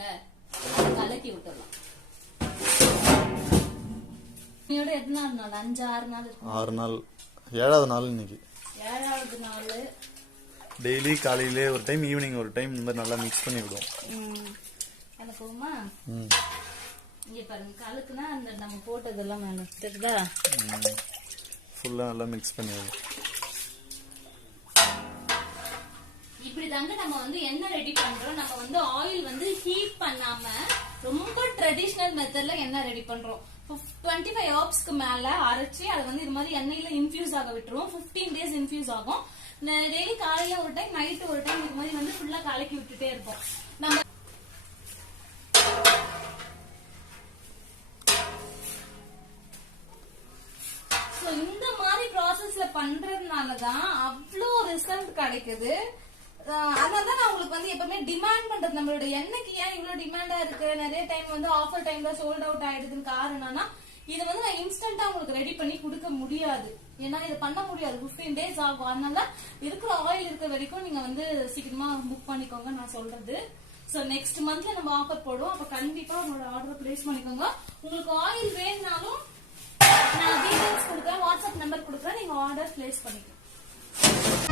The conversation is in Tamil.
இருக்குல்ல கலக்கி விட்டுடலாம். எத்தனாவது நாள்? 5-6 நாள் இருக்கும். 6 நாள். 7வது நாள் இன்னைக்கு. 7வது நாள். டெய்லி காலையிலே ஒரு டைம், ஈவினிங் ஒரு டைம் இந்த மாதிரி நல்லா மிக்ஸ் பண்ணி விடுவோம். கலக்குவோமா? இங்க பாருங்க, கலக்குனா அந்த நம்ம போட்டதெல்லாம் மேல தெரியுதா? ஃபுல்லா நல்லா மிக்ஸ் பண்ணி விடுவோம். இப்படிதாங்க நம்ம வந்து என்ன ரெடி பண்றோம். நம்ம வந்து ஆயில் வந்து ஹீட் பண்ணாம ரொம்ப ட்ரெடிஷனல் மெத்தட்ல என்ன ரெடி பண்றோம். 25 ஹவர்ஸ்க்கு மேல அரைச்சி அதை வந்து இது மாதிரி எண்ணெயில இன்ஃபியூஸ் ஆக விட்டுருவோம். 15 days இன்ஃபியூஸ் ஆகும். டெய்லி காலையில ஒரு டைம், நைட்டு ஒரு டைம் இது மாதிரி வந்து ஃபுல்லா கலக்கி விட்டுட்டே இருப்போம். நம்ம இந்த மாதிரி ப்ராசஸ்ல பண்றதுனாலதான் அவ்வளோ ரிசல்ட் கிடைக்குது. அதனாலதான் நான் உங்களுக்கு வந்து எப்பவுமே டிமாண்ட் பண்றது, நம்மளோட எண்ணெய்க்கு ஏன் இவ்வளவு டிமாண்டா இருக்கு, நிறைய டைம் வந்து ஆஃபர் டைம்ல சோல்ட் அவுட் ஆயிடுதுன்னு காரணம்னா இது வந்து நான் இன்ஸ்டன்டா உங்களுக்கு ரெடி பண்ணி கொடுக்க முடியாது. ஏன்னா இதை பண்ண முடியாது, 15 days ஆகும். அதனால இருக்கிற ஆயில் இருக்கிற வரைக்கும் நீங்க வந்து சீக்கிரமா புக் பண்ணிக்கோங்க நான் சொல்றது. சோ நெக்ஸ்ட் மந்த்ல நம்ம ஆஃபர் போடுவோம். அப்ப கண்டிப்பா உங்களோட ஆர்டர் பிளேஸ் பண்ணிக்கோங்க. உங்களுக்கு ஆயில் வேணும்னாலும் நான் டீடைல்ஸ் கொடுக்குறேன், வாட்ஸ்அப் நம்பர் கொடுக்குறேன், நீங்க ஆர்டர் பிளேஸ் பண்ணிக்கோங்க.